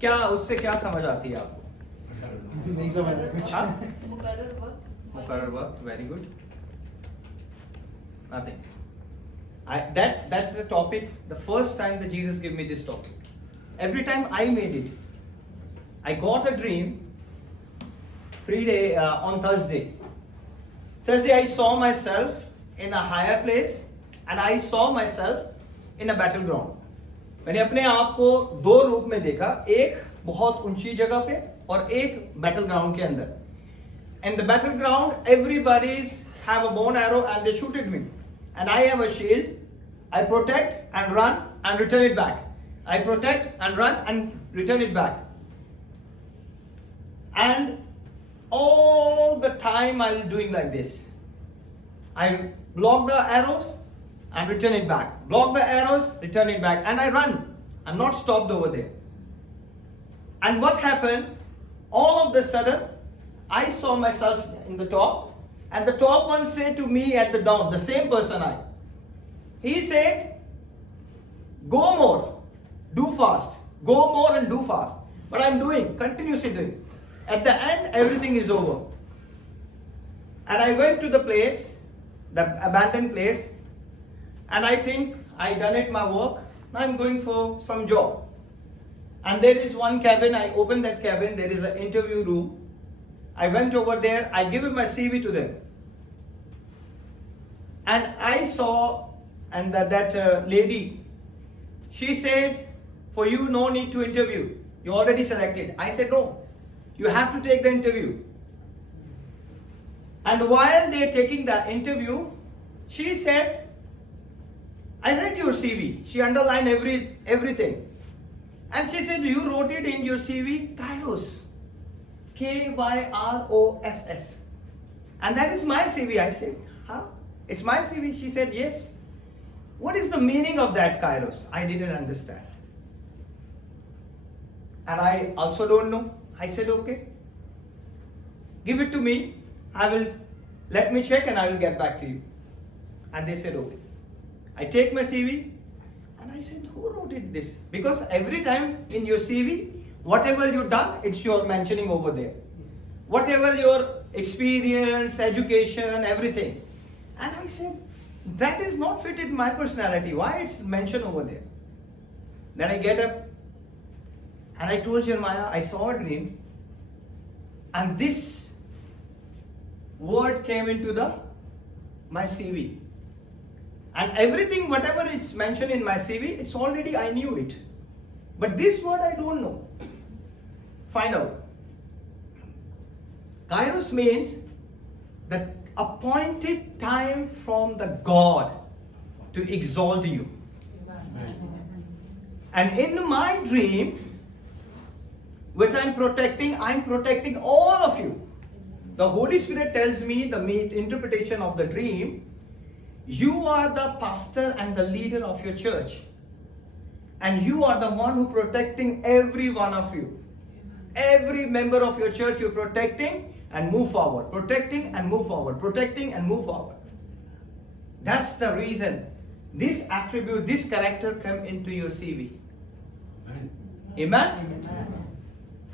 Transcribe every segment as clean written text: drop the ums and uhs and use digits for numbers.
क्या उससे क्या समझ आती है आपको? नहीं समझ कुछ। हाँ? मुकर्रर वक्त, मुकर्रर वक्त, very good. Nothing. That's the topic. The first time that Jesus gave me this topic. Every time I made it, I got a dream. On Thursday. Thursday I saw myself in a higher place, and I saw myself in a battleground. मैंने अपने आप को दो रूप में देखा, एक बहुत ऊंची जगह पे और एक बैटल ग्राउंड के अंदर. In the battleground, everybody's have a bow and arrow and they shoot at me. And I have a shield. I protect and run and return it back. I protect and run and return it back. And all the time I'm doing like this. I block the arrows and return it back. Block the arrows, return it back. And I run. I'm not stopped over there. And what happened? All of the sudden, I saw myself in the top, and the top one said to me at the down, the same person he said, go more, do fast, go more and do fast. But I'm doing, continuously doing. At the end, everything is over. And I went to the place, the abandoned place, and I think I done it my work. Now I'm going for some job. And there is one cabin, I opened that cabin, there is an interview room. I went over there, I gave my CV to them. And I saw, and that lady, she said, for you no need to interview, you already selected. I said, no, you have to take the interview. And while they are taking the interview, she said, I read your CV. She underlined everything. And she said, you wrote it in your CV, Kairos. Kyross. And that is my CV. I said, huh? It's my CV. She said, yes. What is the meaning of that Kairos? I didn't understand. And I also don't know. I said, okay. Give it to me. Let me check and I will get back to you. And they said, okay. I take my CV and I said, who wrote it this? Because every time in your CV, whatever you've done, it's your mentioning over there. Whatever your experience, education, everything. And I said, that is not fitted my personality. Why it's mentioned over there? Then I get up and I told Jeremiah, I saw a dream. And this word came into my CV. And everything, whatever it's mentioned in my CV, it's already, I knew it. But this word I don't know. Find out. Kairos means the appointed time from the God to exalt you. And in my dream, which I'm protecting all of you. The Holy Spirit tells me the interpretation of the dream. You are the pastor and the leader of your church. And you are the one who protecting every one of you. Every member of your church you're protecting and move forward. Protecting and move forward. Protecting and move forward. That's the reason this attribute, this character come into your CV. Amen? Amen.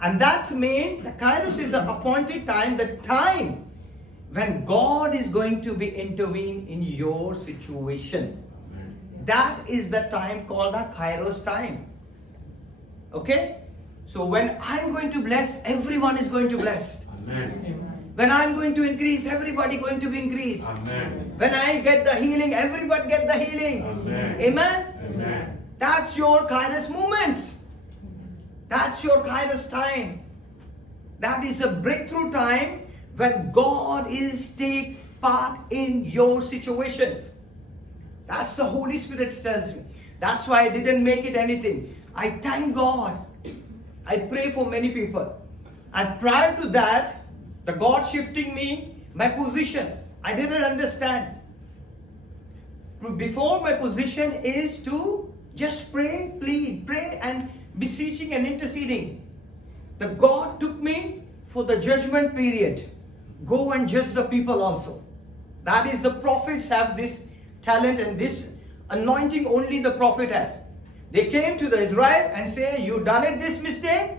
And that means the Kairos is an appointed time, the time when God is going to be intervene in your situation. That is the time called a Kairos time. Okay? So when I'm going to bless, everyone is going to bless. Amen. When I'm going to increase, everybody going to be increased. Amen. When I get the healing, everybody get the healing. Amen. Amen? Amen. That's your Kairos moments. That's your Kairos time. That is a breakthrough time when God is take part in your situation. That's the Holy Spirit tells me. That's why I didn't make it anything. I thank God. I pray for many people. And prior to that, the God shifting me, my position, I didn't understand. Before, my position is to just pray, plead, pray and beseeching and interceding. The God took me for the judgment period. Go and judge the people also. That is, the prophets have this talent and this anointing only the prophet has. They came to the Israel and say, you done it this mistake,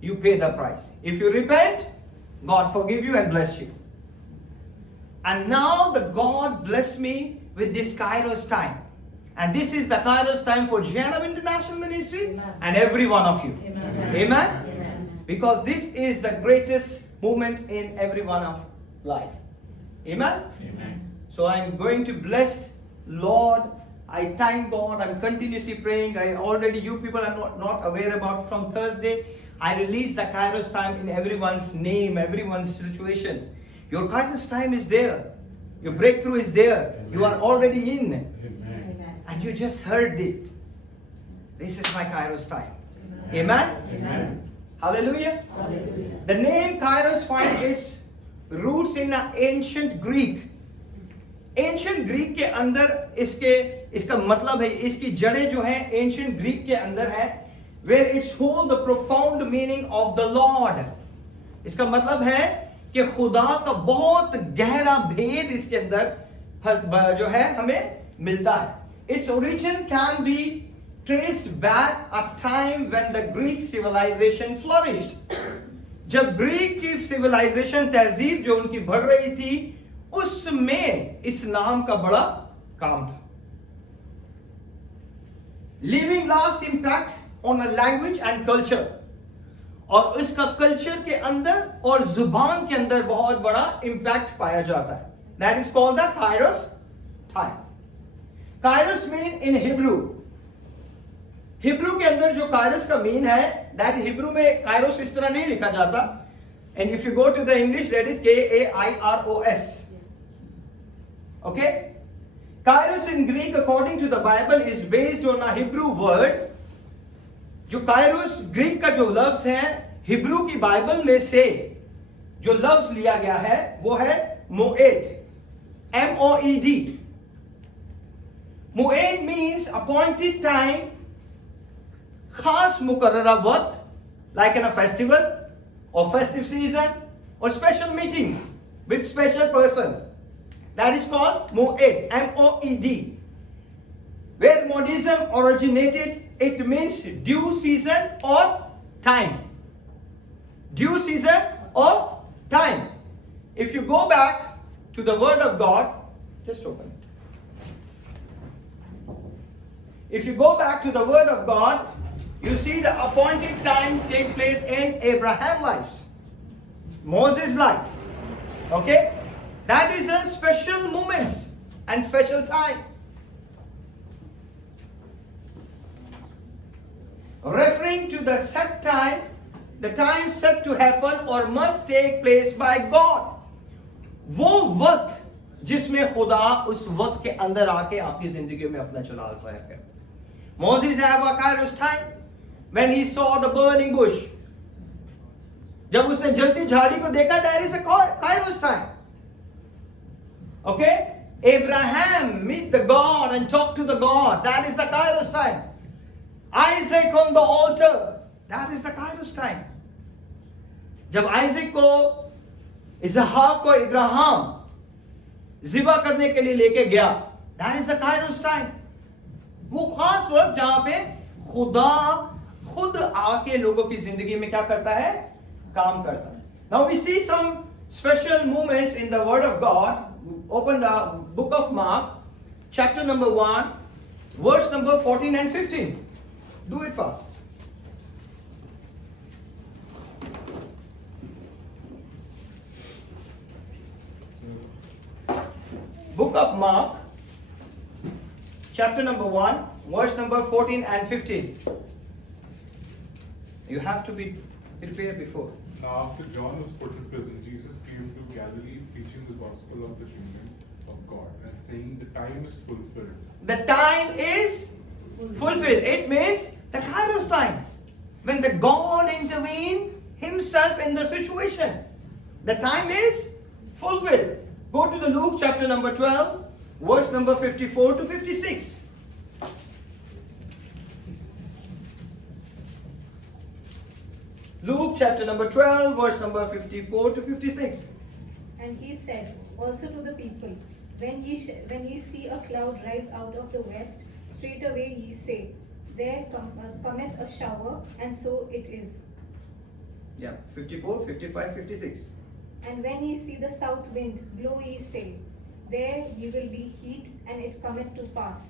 you pay the price. If you repent, God forgive you and bless you. And now the God bless me with this Kairos time. And this is the Kairos time for Jhanam International Ministry. Amen. And every one of you. Amen. Amen. Amen. Because this is the greatest moment in every one of life. Amen. Amen. So I'm going to bless Lord. I thank God. I'm continuously praying. You people are not aware about from Thursday. I release the Kairos time in everyone's name, everyone's situation. Your Kairos time is there. Your breakthrough is there. Amen. You are already in. Amen. And you just heard it. This is my Kairos time. Amen. Amen. Amen. Hallelujah. Hallelujah. The name Kairos finds its roots in ancient Greek. Ancient Greek के अंदर इसका मतलब है, इसकी जड़ें जो हैं ancient Greek के अंदर है, where it's hold the profound meaning of the Lord. इसका मतलब है कि खुदा का बहुत गहरा भेद इसके अंदर जो है हमें मिलता है. Its origin can be traced back a time when the Greek civilization flourished. जब ग्रीक की civilization तहजीब जो उनकी बढ़ रही थी, उसमें इस नाम का बड़ा काम था. Leaving last impact on a language and culture. और इसका कल्चर के अंदर और जुबान के अंदर बहुत बड़ा इम्पैक्ट पाया जाता है. That is called the Kairos time. Kairos mean in Hebrew. Hebrew के अंदर जो कायरस का मीन है, that हिब्रू में कायरोस इस तरह नहीं लिखा जाता. And if you go to the English, that is Kairos. Okay? Kairos in Greek, according to the Bible, is based on a Hebrew word. जो कायरोस ग्रीक का जो लफ्ज है, हिब्रू की बाइबल में से जो लफ्ज लिया गया है वो है मोएद. M-O-E-D. मोएद means appointed time, खास मुकर्ररा वक्त, like in a festival or festive season or special meeting with special person. That is called Moed, M-O-E-D. Where modism originated, it means due season or time. Due season or time. If you go back to the Word of God, just open it. If you go back to the Word of God, you see the appointed time take place in Abraham's life, Moses' life. Okay? That is a special moment and special time. Referring to the set time, the time set to happen or must take place by God. वो वक्त जिसमें खुदा उस वक्त के अंदर आके आपकी जिंदगी में अपना जलाल ज़ाहिर करे. Moses had a Kairos time when he saw the burning bush. जब उसने जलती झाड़ी को देखा, there is a Kairos time. Okay? Abraham meet the God and talk to the God. That is the Kairos time. Isaac on the altar. That is the Kairos time. जब Isaac को, इसहाक को इब्राहिम ज़िबा करने के लिए लेके गया, that is the Kairos time. वो खास वक्त जहां पे खुदा खुद आके लोगों की जिंदगी में क्या करता है, काम करता है. Now we see some special moments in the Word of God. Open the book of Mark, chapter number 1, verse number 14 and 15. Do it fast. Book of Mark, chapter number 1, verse number 14 and 15. You have to be prepared before. Now, after John was put in prison, Jesus came to Galilee preaching the gospel of the kingdom of God and saying, the time is fulfilled. The time is fulfilled. It means the Kairos time. When the God intervened himself in the situation. The time is fulfilled. Go to the Luke chapter number 12, verse number 54 to 56. Luke chapter number 12, verse number 54 to 56. And he said also to the people, when ye see a cloud rise out of the west, straightway ye say, there cometh a shower, and so it is. Yeah, 54, 55, 56. And when ye see the south wind blow, ye say, there ye will be heat, and it cometh to pass.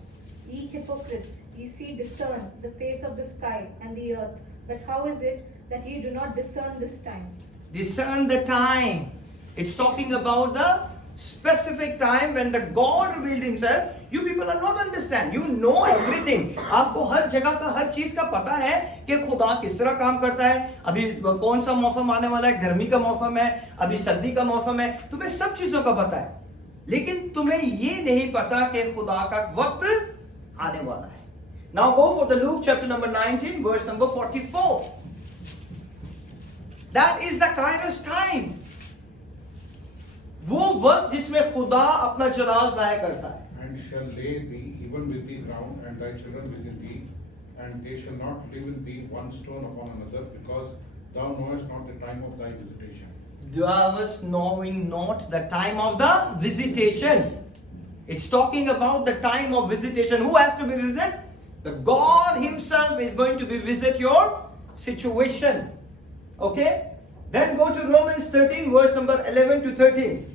Ye hypocrites, ye see discern the face of the sky and the earth, but how is it that ye do not discern this time? Discern the time. It's talking about the specific time when the God revealed himself. You people are not understand. You know everything. आपको हर जगह का हर चीज का पता है कि खुदा किस तरह काम करता है. अभी कौन सा मौसम आने वाला है, गर्मी का मौसम है, अभी सर्दी का मौसम है. तुम्हें सब चीजों का पता है, लेकिन तुम्हें ये नहीं पता कि खुदा का वक्त आने वाला है. Now go for the Luke chapter number 19 verse number 44. That is the Kairos time. वो वक्त जिसमें खुदा अपना जलाल जाहिर करता है. And shall lay thee even with the ground, and thy children within thee, and they shall not live in thee one stone upon another, because thou knowest not the time of thy visitation. Thou knowing not the time of the visitation. It's talking about the time of visitation. Who has to be visited? The God himself is going to be visit your situation. Okay? Then go to Romans 13 verse number 11 to 13.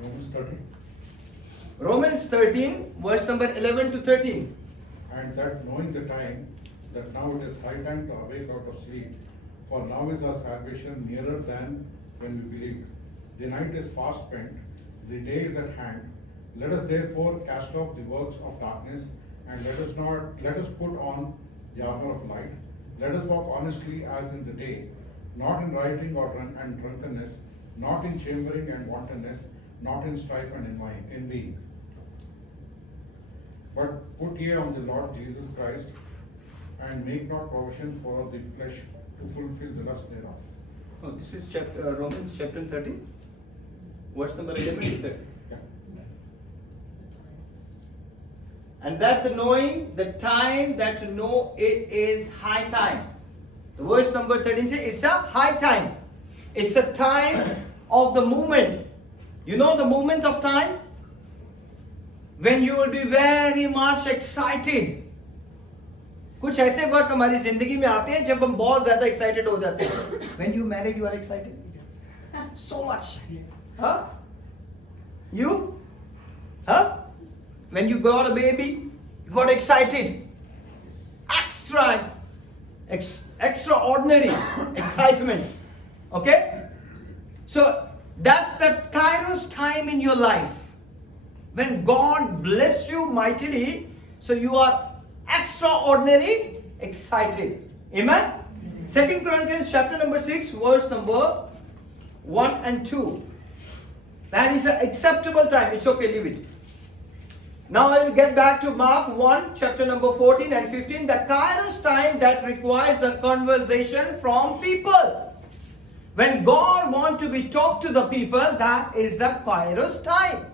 Romans 13. Romans 13 verse number 11 to 13. And that knowing the time, that now it is high time to awake out of sleep, for now is our salvation nearer than when we believed. The night is fast spent, the day is at hand. Let us therefore cast off the works of darkness, and let us put on the armor of light. Let us walk honestly as in the day, not in rioting and drunkenness, not in chambering and wantonness, not in strife and envying. But put ye on the Lord Jesus Christ, and make not provision for the flesh to fulfill the lust thereof. Oh, this is Romans chapter 13 verse number 11 to 13. Yeah. And that the knowing the time, that to know it is high time. The verse number 13 says it's a high time. It's a time of the moment. You know the moment of time? When you will be very much excited. कुछ ऐसे वक्त हमारी जिंदगी में आते हैं जब हम बहुत ज्यादा एक्साइटेड हो जाते हैं. When you married, you are excited so much. Huh? You? Huh? When you got a baby, you got excited. Extraordinary excitement. Okay? So that's the Kairos time in your life. When God bless you mightily, so you are extraordinary excited. Amen? 2 Corinthians chapter number 6 verse number 1 and 2. That is an acceptable time. It's okay, leave it. Now I will get back to Mark 1 chapter number 14 and 15. The Kairos time that requires a conversation from people. When God wants to be talked to the people, that is the Kairos time.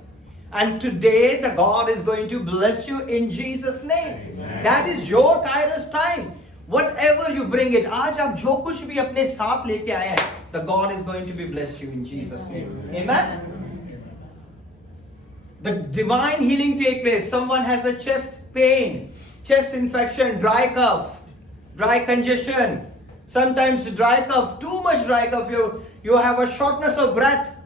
And today the God is going to bless you in Jesus' name. Amen. That is your Kairos time. Whatever you bring it, आज आप जो कुछ भी अपने साथ लेके आए हैं, the God is going to be bless you in Jesus' name. Amen. The divine healing take place. Someone has a chest pain, chest infection, dry cough, dry congestion. Sometimes dry cough, too much dry cough. You have a shortness of breath.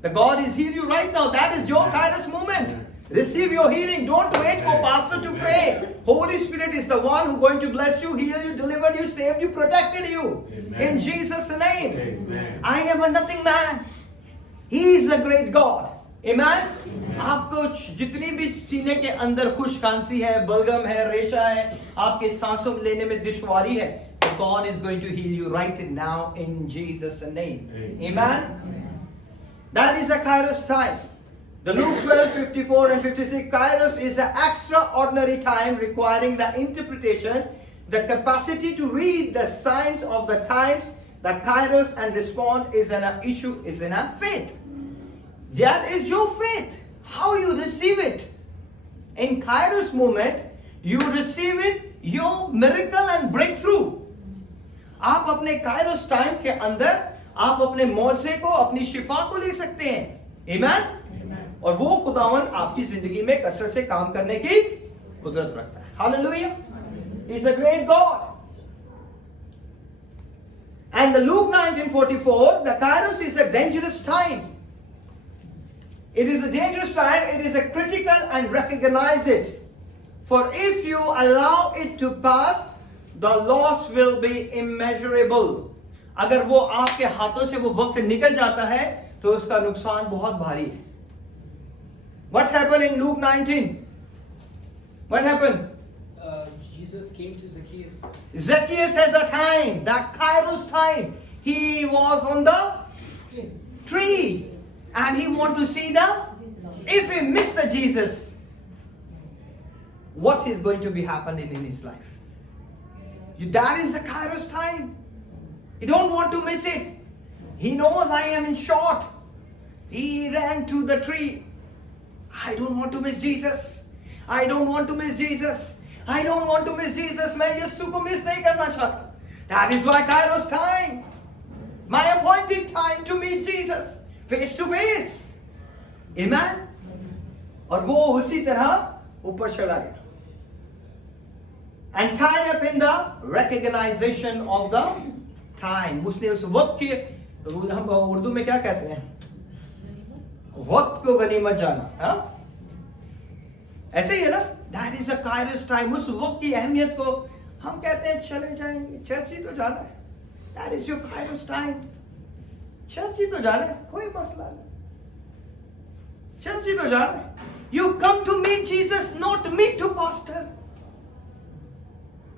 The God is healing you right now. That is your Kairos moment. Receive your healing. Don't wait for pastor to pray. Holy Spirit is the one who is going to bless you, heal you, deliver you, save you, protected you. Amen. In Jesus' name. Amen. I am a nothing man. He is a great God. Amen. आपको जितनी भी सीने के अंदर खुश खांसी है, बलगम है, रेशा है, आपके सांसों लेने में दुश्वारी है, God is going to heal you right now in Jesus' name. Amen. That is a Kairos time. The Luke 12, 54 and 56, Kairos is an extraordinary time requiring the interpretation, the capacity to read the signs of the times. The Kairos and respond is an issue, is in a faith. That is your faith. How you receive it. In Kairos moment, you receive it, your miracle and breakthrough. आप अपने Kairos time के अंदर आप अपने मौजे को, अपनी शिफा को ले सकते हैं। आमीन। और वो खुदावन आपकी जिंदगी में कसरत से काम करने की कुदरत रखता है। Hallelujah. He is a great God. And the Luke 19:44, the Kairos is a dangerous time. It is a dangerous time. It is a critical and recognize it. For if you allow it to pass, the loss will be immeasurable. अगर वो आपके हाथों से वो वक्त निकल जाता है तो उसका नुकसान बहुत भारी है। What happened in Luke 19? What happened? Jesus came to Zacchaeus. Zacchaeus has a time, that Kairos time. He was on the tree and he wanted to see if he missed the Jesus, what is going to be happening in his life. That is the Kairos time. He don't want to miss it. He knows I am in short. He ran to the tree. I don't want to miss Jesus. I don't want to miss Jesus. I don't want to miss Jesus. मैं यीशु को miss नहीं करना चाहता. That is why Kairos time, my appointed time to meet Jesus face to face. Amen. और वो उसी तरह ऊपर चला गया. And tied up in the recognition of the time. उसने उस वक्त के, हम उर्दू में क्या कहते हैं, वक्त को गनीमत जाना. हाँ, ऐसे ही है ना. That is a Kairos time. उस वक्त की अहमियत को हम कहते हैं चले जाएंगे, चर्च ही तो जाना है. That is your Kairos time. Church ही तो जाना है, कोई मसला नहीं. चर्च ही तो जाना है. You come to meet Jesus, not meet to pastor.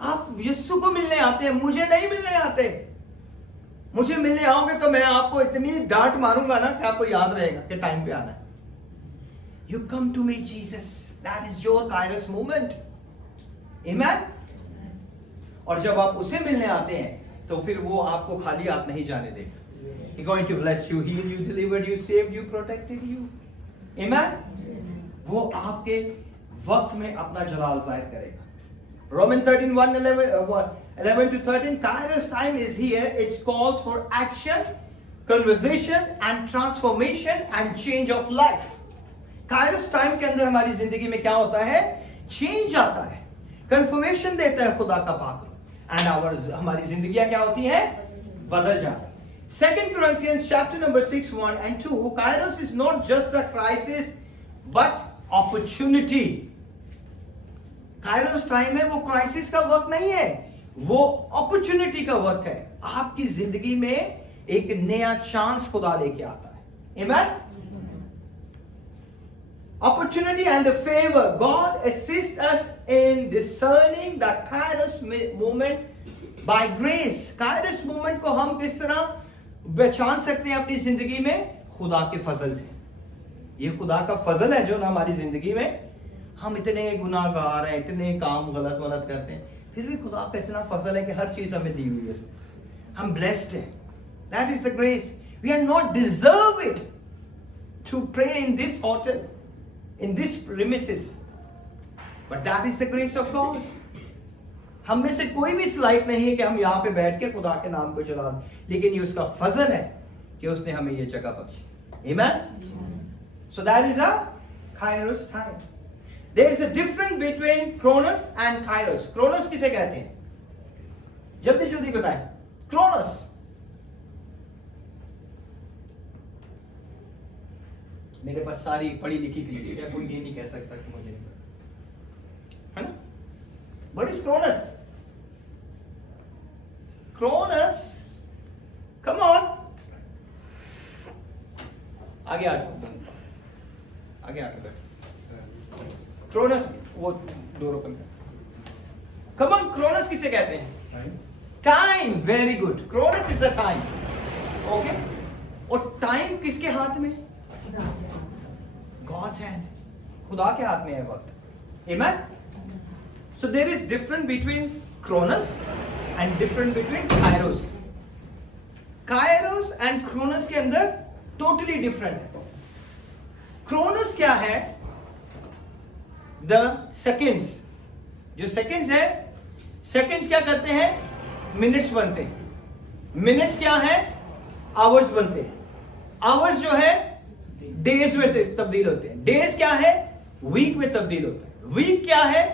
आप यीशु को मिलने आते हैं, मुझे नहीं मिलने आते. मुझे मिलने आओगे तो मैं आपको इतनी डांट मारूंगा ना कि आपको याद रहेगा कि टाइम पे आना है. You come to meet Jesus. That is your Kairos moment. Amen. और जब आप उसे मिलने आते हैं तो फिर वो आपको खाली हाथ नहीं जाने देगा. He's going to bless you, heal you, delivered you, saved you, protected you. Amen. वो आपके वक्त में अपना जलाल जाहिर करेगा. Romans 13:11 to 13. Kairos time is here. It calls for action, conversation, and transformation and change of life. Kairos time के अंदर हमारी जिंदगी में क्या होता है? चेंज आता है, कंफर्मेशन देता है खुदा का पाक, एंड हमारी जिंदगियां क्या होती हैं? बदल जाती है. 2 Corinthians chapter number 6, 1 and 2. Kairos is not just a crisis but opportunity. Kairos time है, वो क्राइसिस का वक्त नहीं है, वो अपॉर्चुनिटी का वक्त है. आपकी जिंदगी में एक नया चांस खुदा लेके आता है. आमीन. Opportunity and the favor. God assists us in discerning the Kairos moment by grace. Kairos moment को हम किस तरह पहचान सकते हैं अपनी जिंदगी में? खुदा के फजल से. ये खुदा का फजल है जो ना हमारी जिंदगी में. हम इतने गुनाहगार हैं, इतने काम गलत करते हैं, फिर भी खुदा का इतना फजल है कि हर चीज हमें दी हुई है. हम ब्लेस्ड हैं. That is the grace. We are not deserve it to pray in this hotel, in this premises, but that is the grace of God. हम में से कोई भी इस लायक नहीं है कि हम यहाँ पे बैठ के खुदा के नाम को चला दें, लेकिन ये उसका फजल है कि उसने हमें ये जगह Bakshi. Amen. So that is a Kairos time. There is a difference between Chronos and Kairos. Chronos किसे कहते हैं? जल्दी बताएं. Chronos. मेरे पास सारी पढ़ी लिखी थी, इसलिए कोई ये नहीं कह सकता कि मुझे नहीं पता, है ना? What is Chronos? Chronos, come on, आगे आ जाओ, आगे आके बैठो. Chronos, वो डोर ओपन कर. Come on, Chronos किसे कहते हैं? Time. Very good. Chronos is a time. Okay. और टाइम किसके हाथ में? God's hand. खुदा के हाथ में है वक्त. Amen. So there is difference between Chronos and difference between Kairos. Kairos and Chronos के अंदर totally different है. Chronos क्या है? The seconds. जो seconds है, seconds क्या करते हैं? Minutes बनते हैं. मिनट्स क्या है? आवर्स बनते हैं. आवर्स जो है डेज में तब्दील होते हैं. डेज क्या है? वीक में तब्दील होता है. वीक क्या है?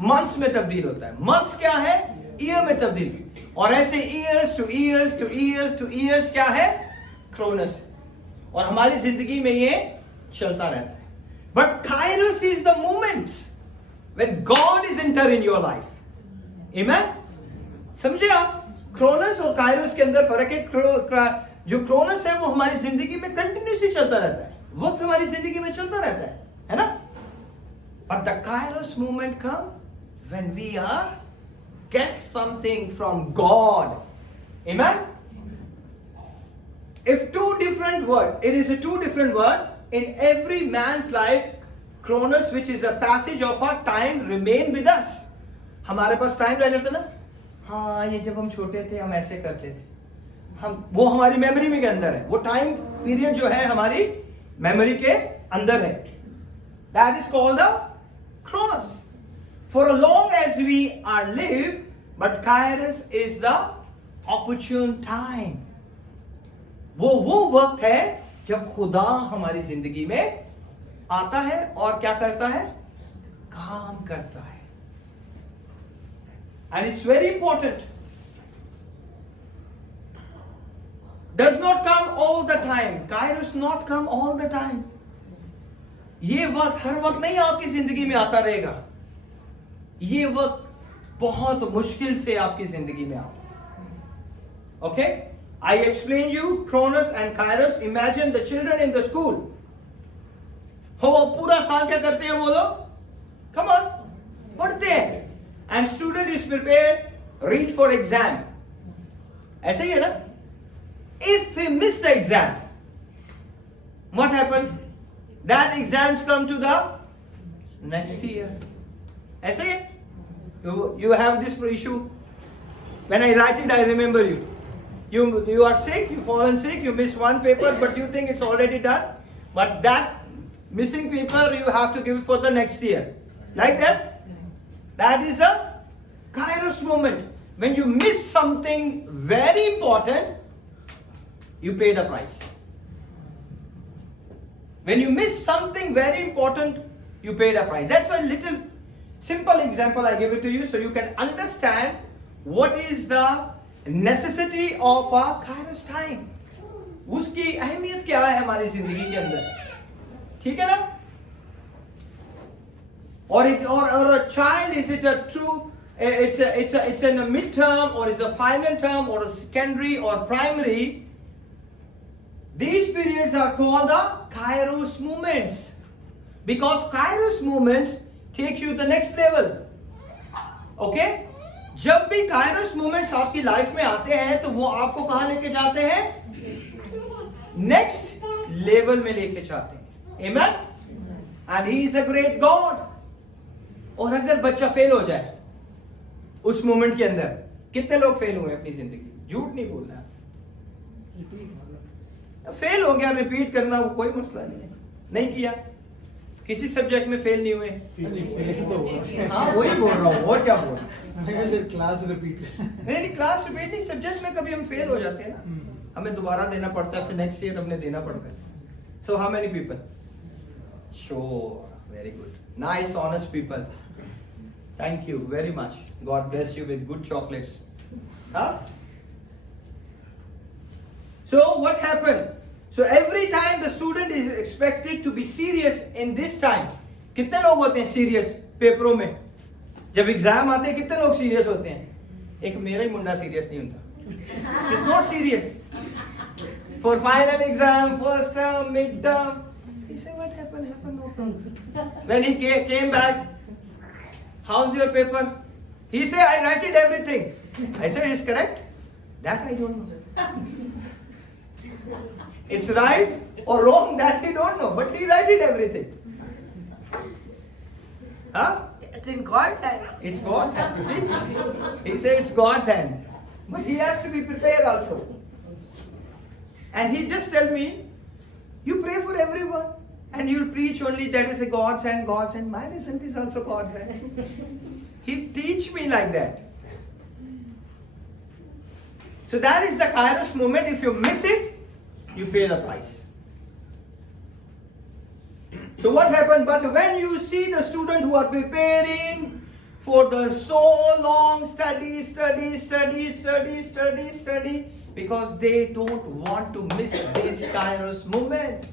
मंथ्स में तब्दील होता है. मंथ्स क्या है? ईयर में तब्दील. और ऐसे years two years two years two years क्या है? क्रोनस. और हमारी जिंदगी में ये चलता रहता है. But Kairos is the moments when God is enter in your life. Amen. समझे आप? क्रोनस और काइरोस के अंदर फर्क है. जो क्रोनस है वो हमारी जिंदगी में कंटिन्यूसली चलता रहता है. वक्त हमारी जिंदगी में चलता रहता है ना? But the Kairos moment come when we are get something from God. Amen? If two different word, it is a two different word in every man's life. Chronos, which is a passage of our time, remain with us. हमारे पास time रह जाता ना. हाँ, ये जब हम छोटे थे हम ऐसे करते थे. हम वो हमारी मेमोरी में के अंदर है. वो टाइम पीरियड जो है हमारी मेमोरी के अंदर है. That is called the Chronos. For as long as we are live, but Kairos is the opportune time. वो वक्त है जब खुदा हमारी जिंदगी में आता है और क्या करता है? काम करता है. And it's very important. Does not come all the time. Kairos not come all the time. ये वक्त हर वक्त नहीं आपकी जिंदगी में आता रहेगा. ये वक्त बहुत मुश्किल से आपकी जिंदगी में आता है. Okay, I explain you Chronos and Kairos. Imagine the children in the school. हो पूरा साल क्या करते हैं वो लोग? कम ऑन, पढ़ते हैं. And student is prepared read for exam. ऐसा ही है ना? If he miss the exam, what happen? That exams come to the next year. ऐसा ही है. You have this issue. When I write it, I remember you. You are sick, you fallen sick, you miss one paper, but you think it's already done. But that missing paper, you have to give it for the next year. Like that? That is a Kairos moment. When you miss something very important, you pay the price. When you miss something very important, you pay the price. That's why little simple example I give it to you so you can understand what is the necessity of a Kairos time. उसकी अहमियत क्या है हमारी जिंदगी के अंदर. ठीक है ना? और a child, is it a true? It's in a midterm or it's a final term or a secondary or primary. These periods are called the Kairos moments because Kairos moments take you to the next level. Okay? जब भी काइरोस moments आपकी life में आते हैं तो वो आपको कहां लेके जाते हैं? नेक्स्ट लेवल में लेके जाते हैं. Amen? And he is a great God. और अगर बच्चा फेल हो जाए उस मोमेंट के अंदर, कितने लोग फेल हुए अपनी जिंदगी? झूठ नहीं बोलना. फेल हो गया, रिपीट करना वो कोई मसला नहीं है. नहीं किया, किसी सब्जेक्ट में फेल नहीं हुए. हाँ, वही बोल रहा हूँ, और क्या बोल रहा हूँ. Class repeat. नहीं, क्लास रिपीट नहीं, सब्जेक्ट में कभी हम फेल हो जाते हैं ना, हमें दोबारा देना पड़ता है, फिर नेक्स्ट ईयर हमने देना पड़ता है. So how many people? Sure, very good, nice, honest people. Thank you very much. God bless you with good chocolates. हाँ. So what happened? So every time the student is expected to be serious in this time. कितने लोग होते हैं serious पेपरों में? जब exam आते हैं कितने लोग सीरियस होते हैं? एक मेरा ही मुंडा सीरियस नहीं होता. He's not serious. For final exam, first term, mid term, he said, "What happened? Happened, no problem." When he came back, how's your paper? He said, "I write it everything." I said, "It's correct." That I don't know. It's right or wrong, that he don't know, but he write it everything. Huh? It's in God's hand. It's God's hand. You see? He says it's God's hand, but he has to be prepared also. And he just tell me, you pray for everyone, and you preach only that is a God's hand, God's hand. My result is also God's hand. He teach me like that. So that is the Kairos moment. If you miss it, you pay the price. So what happened? But when you see the student who are preparing for the so long study, because they don't want to miss this Kairos moment.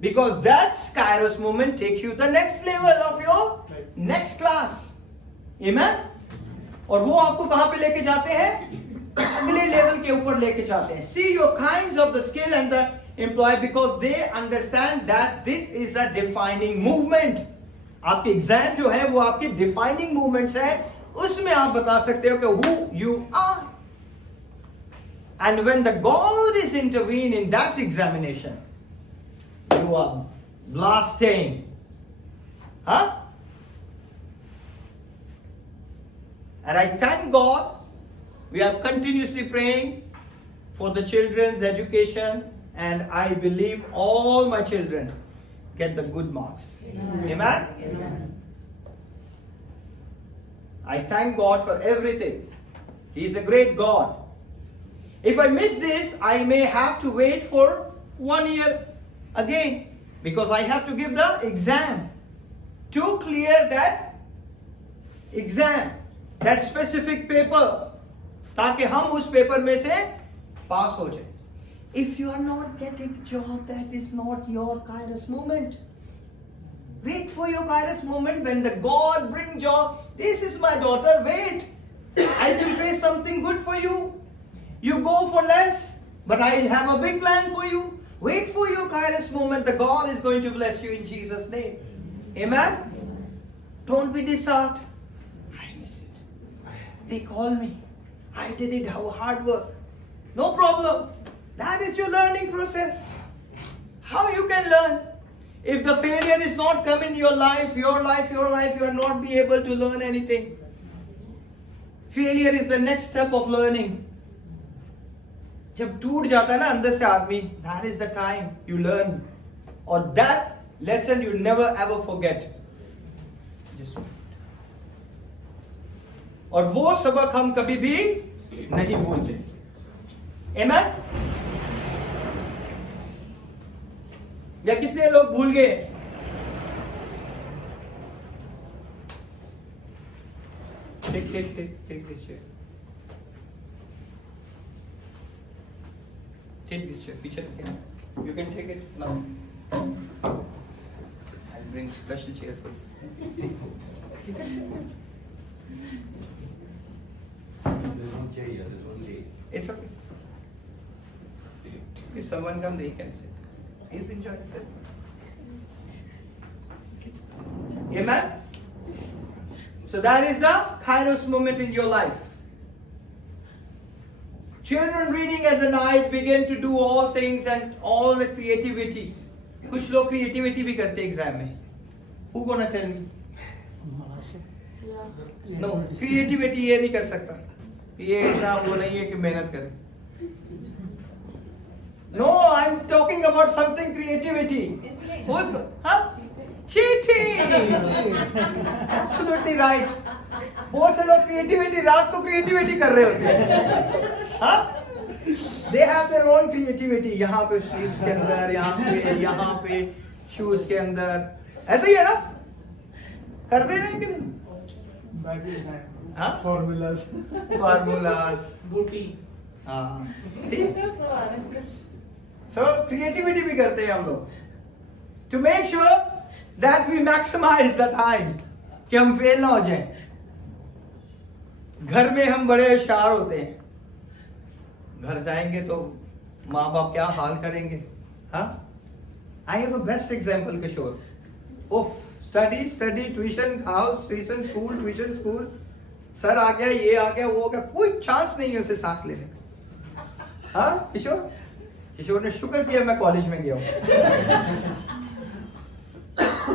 Because that Kairos moment takes you the next level of your next class. Amen? और वो आपको कहां पे लेके जाते हैं? अगले level के ऊपर लेके जाते हैं. See your kinds of the skill and the employee, because they understand that this is a defining movement. आपके एग्जाम जो है वो आपके defining movements है. उसमें आप बता सकते हो कि who you are. And when the God is intervened in that examination, you are blasting. Huh? And I thank God, we are continuously praying for the children's education, and I believe all my children get the good marks. Amen? Amen. I thank God for everything. He is a great God. If I miss this, I may have to wait for 1 year again, because I have to give the exam to clear that exam, that specific paper, ताकि हम उस paper में से पास हो जाए. If you are not getting the job, that is not your Kairos moment. Wait for your Kairos moment when the God bring job. This is my daughter, wait. I will pay something good for you. You go for less, but I have a big plan for you. Wait for your Kairos moment. The God is going to bless you in Jesus' name. Amen? Don't be disheartened. I miss it. They call me. I did it, how hard work. No problem. That is your learning process. How you can learn? If the failure is not come in your life, you will not be able to learn anything. Failure is the next step of learning. जब टूट जाता है ना अंदर से आदमी, that is the time you learn. Or that lesson you never ever forget. Just और वो सबक हम कभी भी नहीं भूलते. Amen? या कितने लोग भूल गए? Take this chair. Take this chair. पीछे रखें. You can take it now. I'll bring special chair for you. See? You can sit there. There's no chair here, there's only. It's okay. If someone comes, they can sit. Please enjoy it. Amen? So that is the Kairos moment in your life. Children reading at the night begin to do all things and all the creativity. कुछ लोग creativity भी करते exam में. Who gonna tell me? No, creativity ये नहीं कर सकता. ये इतना वो नहीं है कि मेहनत करे. No, I'm talking about something creativity. Who's huh? Cheating. Absolutely right. बहुत से लोग creativity रात को creativity कर रहे होते हैं. हाँ? They have their own creativity. यहाँ पे sleeves के अंदर, यहाँ पे shoes के अंदर. ऐसा ही है ना? करते हैं कि नहीं? हाँ? Formulas. Booty. हाँ. See? So creativity भी करते हैं हम लोग. To make sure that we maximize the time, कि हम फेल ना हो जाएं. घर में हम बड़े होशियार होते हैं. घर जाएंगे तो माँ बाप क्या हाल करेंगे? हाँ? I have a best example, Kishore. Oof, study, tuition, house, tuition, school. Sir आ गया, ये आ गया, वो आ गया, कोई चांस नहीं है उसे सांस लेने का. हाँ किशोर ने शुक्र किया मैं कॉलेज में गया हूँ.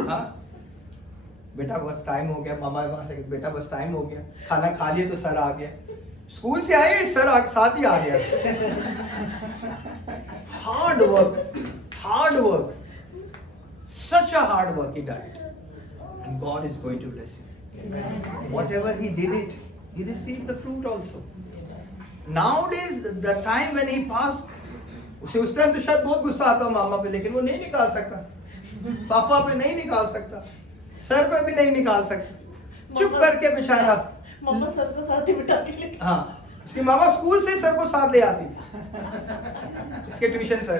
हाँ बेटा बस टाइम हो गया. मामा वहां से बेटा बस टाइम हो गया. खाना खा लिए तो सर आ गया. स्कूल से आए सर साथ ही आ गया. Hard work, such a hard work he did, and God is going to bless him. Whatever he did it, he received the fruit also. Nowadays, the time when he passed, उसे उस time तो शायद बहुत गुस्सा आता मामा पे, लेकिन वो नहीं निकाल सकता, पापा पे नहीं निकाल सकता, सर पे भी नहीं निकाल सकता, चुप करके बेचारा। मम्मा सर को साथ ही बिठा के ले। हाँ, उसकी मामा स्कूल से सर को साथ ले आती थी, इसके tuition sir.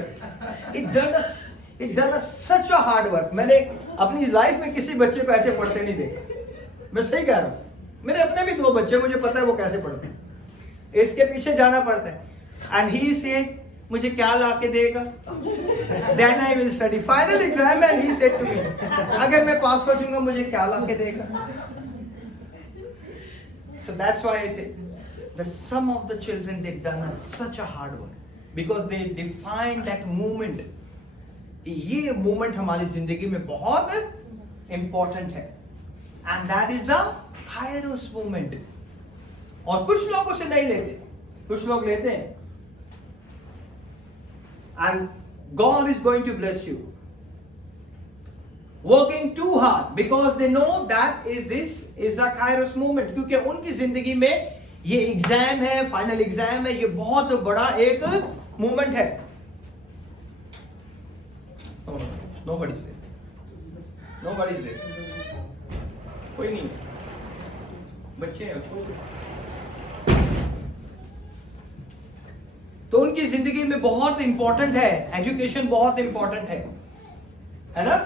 It done such a hard work. मैंने अपनी लाइफ में किसी बच्चे को ऐसे पढ़ते नहीं देखा, मैं सही कह रहा हूँ। मेरे अपने भी 2 बच्चे, मुझे पता है वो कैसे पढ़ते हैं, इसके पीछे जाना पड़ता है। And he said, मुझे क्या ला के देगा? Then I will study. Final exam and he said to me, अगर मैं पास हो जाऊंगा मुझे क्या ला के देगा? So that's why the some of the children, they done such a hard work because they defined that moment. ये moment हमारी जिंदगी में बहुत important है, and that is the Kairos moment. और कुछ लोग उसे नहीं लेते, कुछ लोग लेते हैं, and God is going to bless you. Working too hard because they know that this is a Kairos moment, क्योंकि उनकी जिंदगी में ये एग्जाम है, फाइनल एग्जाम है, ये बहुत बड़ा एक मोमेंट है। Nobody said. कोई नहीं, बच्चे हैं, छोड़। तो उनकी जिंदगी में बहुत इंपॉर्टेंट है, एजुकेशन बहुत इंपॉर्टेंट है ना?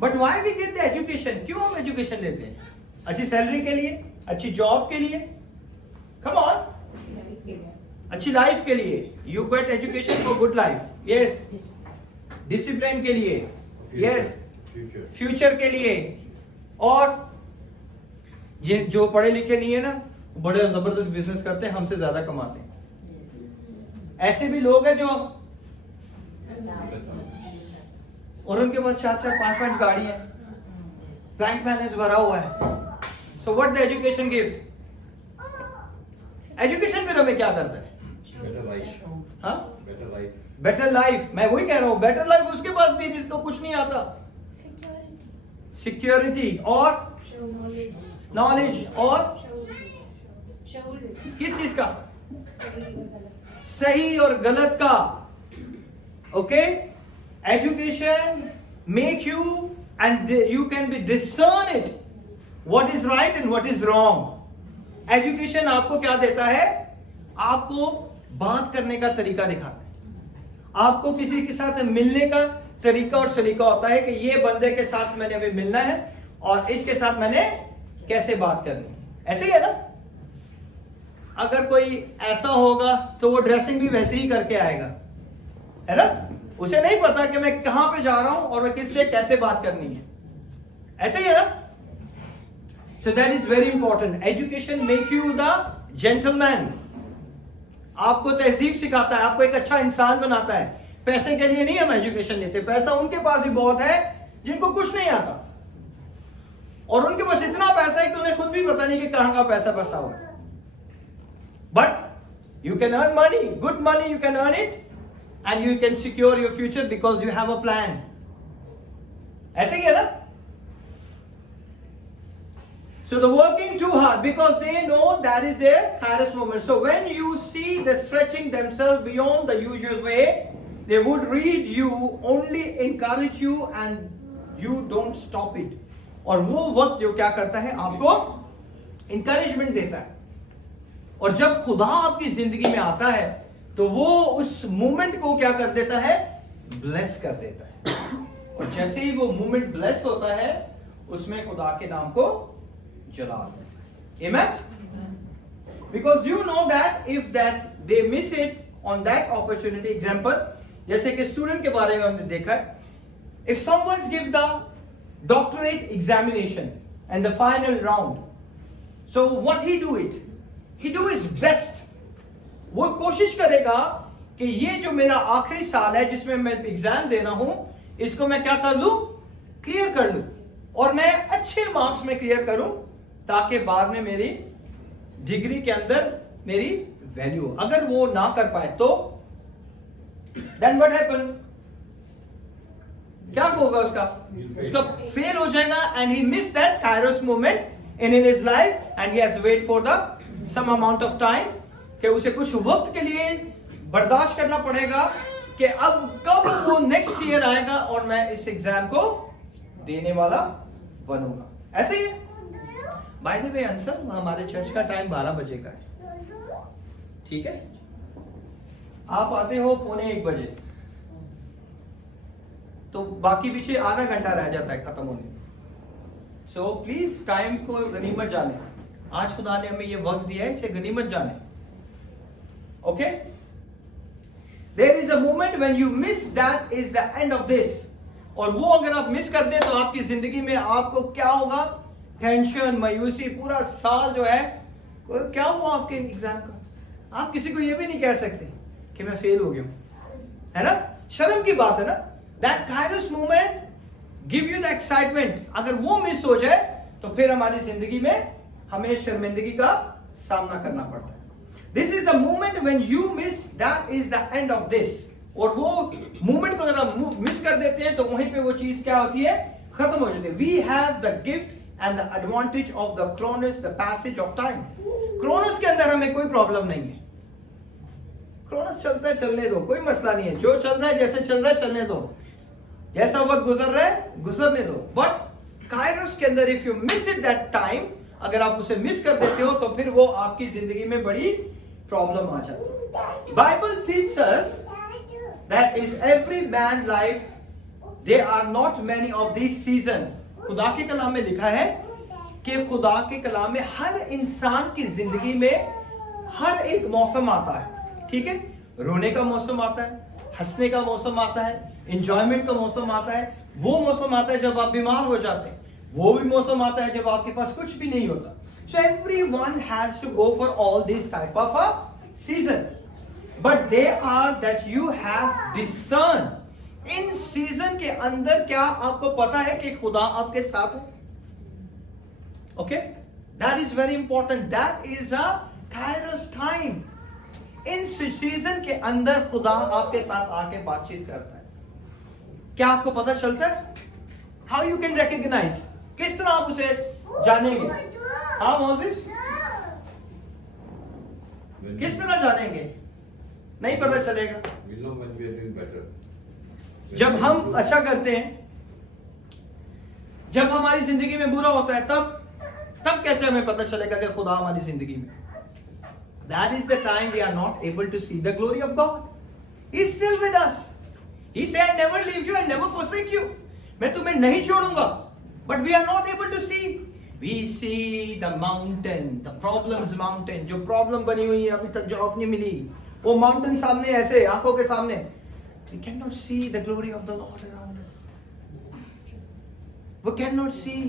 But why we get the education? क्यों हम एजुकेशन लेते हैं? अच्छी सैलरी के लिए, अच्छी जॉब के लिए, कम ऑन, अच्छी लाइफ के लिए। You get education for good life, yes. Discipline के लिए, यस। फ्यूचर के लिए। और ये जो पढ़े लिखे नहीं है ना, बड़े जबरदस्त बिजनेस करते हैं, हमसे ज्यादा कमाते हैं। ऐसे भी लोग हैं जो, और उनके पास 4-4, 5-5 गाड़ी है, बैंक बैलेंस भरा हुआ है। So what the education give? Education फिर हमें क्या करता है? Better life. हाँ, Better life. Better life. मैं वही कह रहा हूं, बेटर लाइफ उसके पास भी जिसको कुछ नहीं आता। सिक्योरिटी और नॉलेज और किस चीज का? सही और गलत का। Okay, education make you and you can be discern it, what is right and what is wrong. Education आपको क्या देता है? आपको बात करने का तरीका दिखाता है, आपको किसी के साथ मिलने का तरीका और सलीका होता है कि ये बंदे के साथ मैंने अभी मिलना है और इसके साथ मैंने कैसे बात करनी है। ऐसे ही है ना? अगर कोई ऐसा होगा तो वो ड्रेसिंग भी वैसे ही करके आएगा, है ना? उसे नहीं पता कि मैं कहां पे जा रहा हूं और मैं किससे कैसे बात करनी है। ऐसे ही है ना? So that is very important. Education make you the gentleman, आपको तहजीब सिखाता है, आपको एक अच्छा इंसान बनाता है। पैसे के लिए नहीं हम एजुकेशन लेते, पैसा उनके पास भी बहुत है जिनको कुछ नहीं आता, और उनके पास इतना पैसा है कि उन्हें खुद भी पता नहीं कि कहां का पैसा फंसा हुआ है। But you can earn money, good money, you can earn it and you can secure your future because you have a plan. ऐसे ही है ना? So the working too hard because they know that is their Kairos moment. So when you see the stretching themselves beyond the usual way, they would read you, only encourage you and you don't stop it. और वो वक्त जो क्या करता है, आपको encouragement देता है। और जब खुदा आपकी जिंदगी में आता है तो वो उस मोमेंट को क्या कर देता है? ब्लेस कर देता है। और जैसे ही वो मोमेंट ब्लेस होता है उसमें खुदा के नाम को जला देता है। Amen? Because you know that if that they miss it on that opportunity, example, जैसे कि स्टूडेंट के बारे में हमने देखा है, if someone gives the doctorate examination and the final round, so what he do it? He do his best. वो कोशिश करेगा कि ये जो मेरा आखिरी साल है जिसमें मैं एग्जाम देना हूं, इसको मैं क्या कर लूं? क्लियर कर लूं, और मैं अच्छे मार्क्स में क्लियर करूं ताकि बाद में मेरी डिग्री के अंदर मेरी वैल्यू। अगर वो ना कर पाए तो देन व्हाट हैपन? क्या होगा उसका फेल हो जाएगा, and he miss that Kairos moment in his life and he has wait for the some amount of time, कि उसे कुछ वक्त के लिए बर्दाश्त करना पड़ेगा कि अब कब वो नेक्स्ट ईयर आएगा और मैं इस एग्जाम को देने वाला बनूंगा। ऐसे ही बाय द वे आंसर, हमारे चर्च का टाइम 12 बजे का है, ठीक है? आप आते हो 12:45 बजे, तो बाकी पीछे आधा घंटा रह जाता है खत्म होने में। सो प्लीज टाइम को गनीमत जाने। आज खुदा ने हमें ये वक्त दिया है, इसे गनीमत जाने। Okay, there is a moment when you miss, that is the end of this. और वो अगर आप मिस कर दे तो आपकी जिंदगी में आपको क्या होगा? टेंशन, मायूसी, पूरा साल जो है क्या हुआ आपके एग्जाम का, आप किसी को ये भी नहीं कह सकते कि मैं फेल हो गया हूं, है ना? शर्म की बात है ना? That Kairos moment give you the excitement. अगर वो मिस हो जाए तो फिर हमारी जिंदगी में हमें शर्मिंदगी का सामना करना पड़ता है। This is the moment when you miss, that is the end of this. और वो मोमेंट को अगर आप मिस कर देते हैं तो वहीं पे वो चीज क्या होती है? खत्म हो जाती है। We have the gift and the advantage of the chronos, the passage of time. Chronos के अंदर हमें कोई प्रॉब्लम नहीं है। क्रोनस चलता है, चलने दो, कोई मसला नहीं है। जो चल रहा है, जैसे चल रहा है चलने दो, जैसा वक्त गुजर रहा है गुजरने दो। बट कायरोस के अंदर if you miss it that time, अगर आप उसे मिस कर देते हो तो फिर वो आपकी जिंदगी में बड़ी प्रॉब्लम आ जाती है। Bible teaches us that is every man life, they are not many of this season. खुदा के कलाम में लिखा है कि खुदा के कलाम में हर इंसान की जिंदगी में हर एक मौसम आता है, ठीक है? रोने का मौसम आता है, हंसने का मौसम आता है, एंजॉयमेंट का मौसम आता है, वो मौसम आता है जब आप बीमार हो जाते हैं, वो भी मौसम आता है जब आपके पास कुछ भी नहीं होता। So everyone has to go for all this type of a season, but they are that you have discern. In season के अंदर क्या आपको पता है कि खुदा आपके साथ है? Okay, that is very important. That is a Kairos time. In season के अंदर खुदा आपके साथ आके बातचीत करता है। क्या आपको पता चलता है? हाउ यू कैन रिकॉग्नाइज, किस तरह आप उसे जानेंगे? हाँ मोसेस, किस तरह जानेंगे? नहीं पता चलेगा। We'll know when we are doing better. जब हम अच्छा करते हैं, जब हमारी जिंदगी में बुरा होता है, तब कैसे हमें पता चलेगा कि खुदा हमारी जिंदगी में? That is the time we are not able to see the glory of God. He is still with us. He said, I never leave you, I never forsake you. मैं तुम्हें नहीं छोड़ूंगा. But we are not able to see. We see the mountain, the problems mountain. जो problem बनी हुई है, अभी तक जॉब नहीं मिली, वो माउंटेन सामने ऐसे आंखों के सामने. We cannot see the glory of the Lord around us. We cannot see.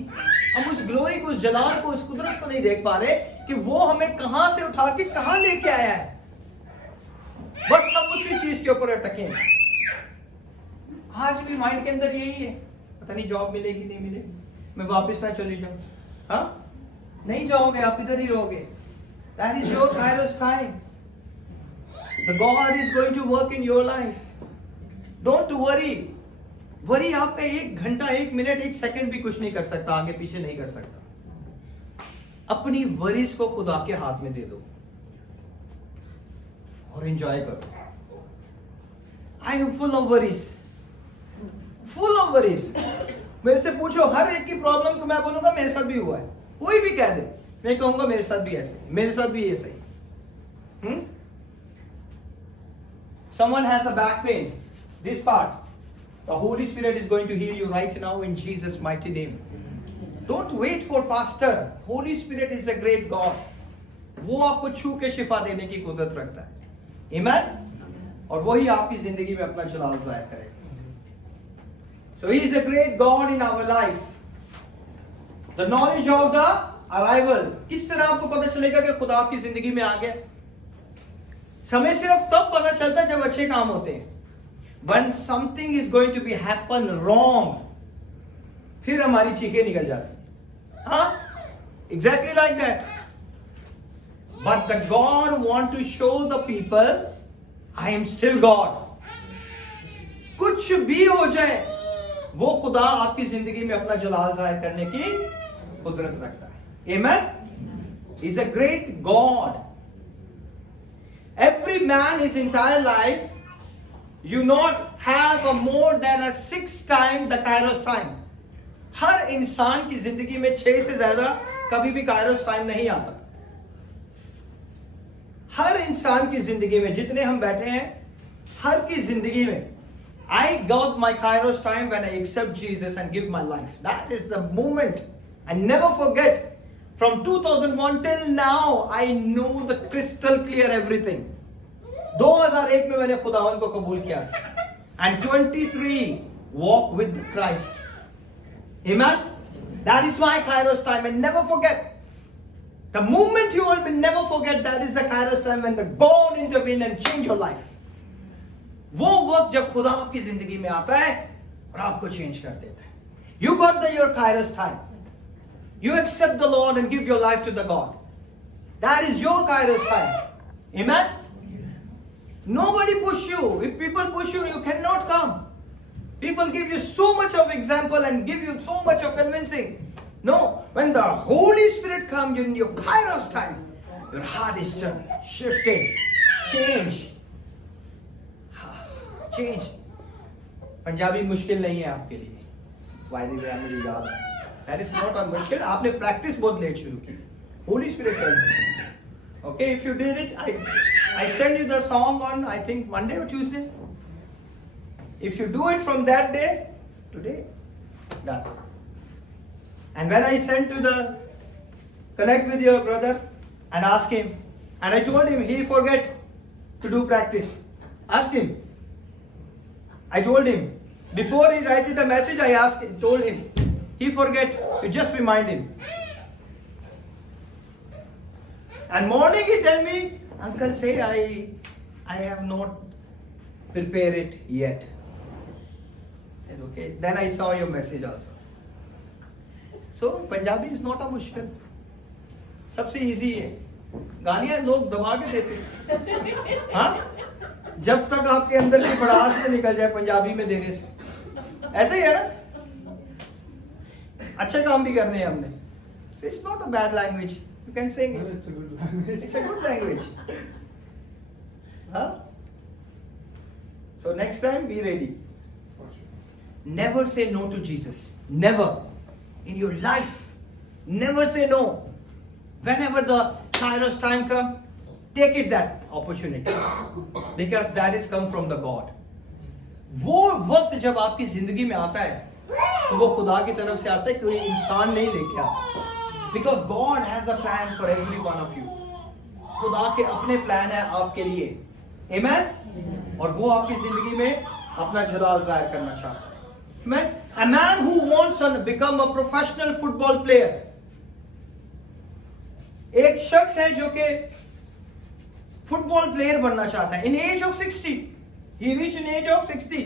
हम उस ग्लोरी को, उस जलाल को, उस कुदरत को नहीं देख पा रहे कि वो हमें कहां से उठा के कहां लेके आया है। बस हम उसी चीज के ऊपर अटके हैं। आज भी माइंड के अंदर यही है, पता नहीं जॉब मिलेगी नहीं मिलेगी, मैं वापस ना चली जाऊं। हाँ, नहीं जाओगे, आप इधर ही रहोगे। That is your Kairos time. The God is going to work in your life. Don't worry. Worry आपका 1 घंटा, 1 मिनट, 1 सेकंड भी कुछ नहीं कर सकता, आगे पीछे नहीं कर सकता। अपनी वरीज को खुदा के हाथ में दे दो और एंजॉय करो। I am full of worries, full of worries. मेरे से पूछो हर एक की प्रॉब्लम को, मैं बोलूंगा मेरे साथ भी हुआ है। कोई भी कह दे, मैं कहूंगा मेरे साथ भी ऐसे, मेरे साथ भी ये सही। Someone has a back pain, this part, the Holy Spirit is going to heal you right now in Jesus' mighty name. Don't wait for pastor. Holy Spirit is a great God. वो आपको छू के शिफा देने की कुदरत रखता है। Amen? और वही आपकी जिंदगी में अपना जलाल जाहिर करेगा। So he is a great God in our life. The knowledge of the arrival. किस तरह आपको पता चलेगा कि खुदा आपकी जिंदगी में आ गया? समय सिर्फ तब पता चलता है जब अच्छे काम होते हैं। When something is going to be happen wrong, फिर हमारी चीखें निकल जाती हैं। हाँ, exactly like that. But the God want to show the people, I am still God. कुछ भी हो जाए, वो खुदा आपकी जिंदगी में अपना जलाल जाहिर करने की कुदरत रखता है। Amen? He's a great God. Every man his entire life, you not have a more than a 6 time the Kairos time. हर इंसान की जिंदगी में 6 से ज्यादा कभी भी Kairos time नहीं आता. हर इंसान की जिंदगी में जितने हम बैठे हैं, हर की जिंदगी में I got my Kairos time when I accept Jesus and give my life. That is the moment. I never forget. From 2001 till now, I know the crystal clear everything. 2001 में मैंने खुदावन को कबूल किया. And 23 walk with Christ. Amen. That is my Kairos time. And never forget. The moment you will never forget, that is the Kairos time when the God intervene and change your life. वो वक्त जब खुदा आपकी जिंदगी में आता है और आपको चेंज कर देता है. You got your Kairos time. You accept the Lord and give your life to the God. That is your Kairos time. Amen? Nobody push you. If people push you, you cannot come. People give you so much of example and give you so much of convincing. No, when the Holy Spirit comes in your Kairos time, your heart is shifted. Change. Change. Punjabi मुश्किल नहीं है आपके लिए. वायदी ग्राम मुझे याद है. That is not a मुश्किल. आपने प्रैक्टिस बहुत लेट शुरू की. Holy Spirit tells you. Okay, if you did it, I send you the song on I think Monday or Tuesday. If you do it from that day, today, done. And when I sent to the connect with your brother and ask him, and I told him he forget to do practice. Ask him. I told him before he write the message. Told him he forget. You just remind him. And morning he tell me, Uncle say I have not prepared it yet. I said okay. Then I saw your message also. So Punjabi is not a मुश्किल. सबसे easy है. गालियाँ लोग दबा के देते. हाँ? जब तक आपके अंदर की भड़ास से निकल जाए पंजाबी में देने से. ऐसे ही है ना? अच्छे काम भी करने हैं हमने. So it's not a bad language. You can sing it. It's a good language. It's a good language. Huh? So next time be ready. Never say no to Jesus. Never. In your life. Never say no. Whenever the Kairos time comes, take it that opportunity. Because that is come from the God. वो वक्त जब आपकी जिंदगी में आता है तो वो खुदा की तरफ से आता है, कोई इंसान नहीं लेके आता. Because God has a plan for every one of you. खुदा के अपने प्लान है आपके लिए. Amen? और वो आपकी जिंदगी में अपना जलाल जाहिर करना चाहता है. Amen? A man who wants to become a professional football player. एक शख्स है जो कि फुटबॉल प्लेयर बनना चाहता है. In age of 60. He reached an age of 60.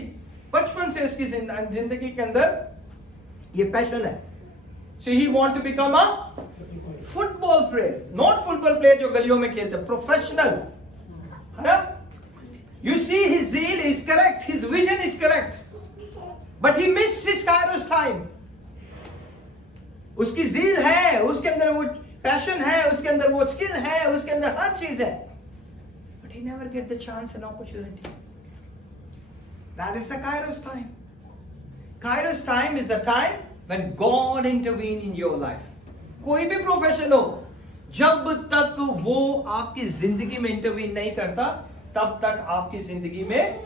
बचपन से उसकी जिंदगी के अंदर ये पैशन है. So he want to become a football player. Not football player जो गलियों में खेलते. Professional. है ना? You see his zeal is correct. His vision is correct. But he missed his Kairos time. उसकी zeal है. उसके अंदर वो passion है. उसके अंदर वो skill है. उसके अंदर हर चीज है. But he never get the chance and opportunity. That is the Kairos time. Kairos time is the time when God intervene in your life. कोई भी प्रोफेशन हो, जब तक वो आपकी जिंदगी में इंटरवीन नहीं करता, तब तक आपकी जिंदगी में